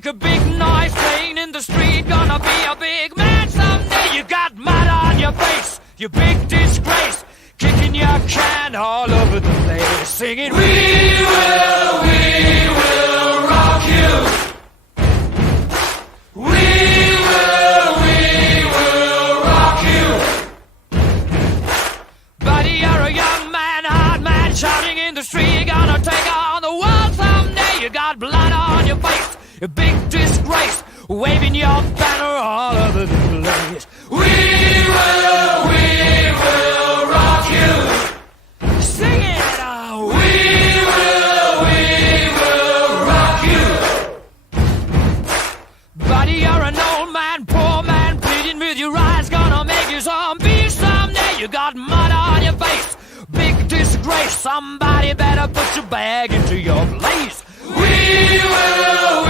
make a big noise playing in the street. Gonna be a big man someday. You got mud on your face, you big disgrace. Kicking your can all over the place, singing, we will rock you. We will rock you. Buddy, you're a young man, hard man, shouting in the street. You're gonna take on the world someday. You got blood on your face, a big disgrace, waving your banner all over the place. We will rock you. Sing it out. We will rock you. Buddy, you're an old man, poor man, pleading with your eyes. Gonna make you zombie someday. You got mud on your face, big disgrace. Somebody better put your bag into your place. We will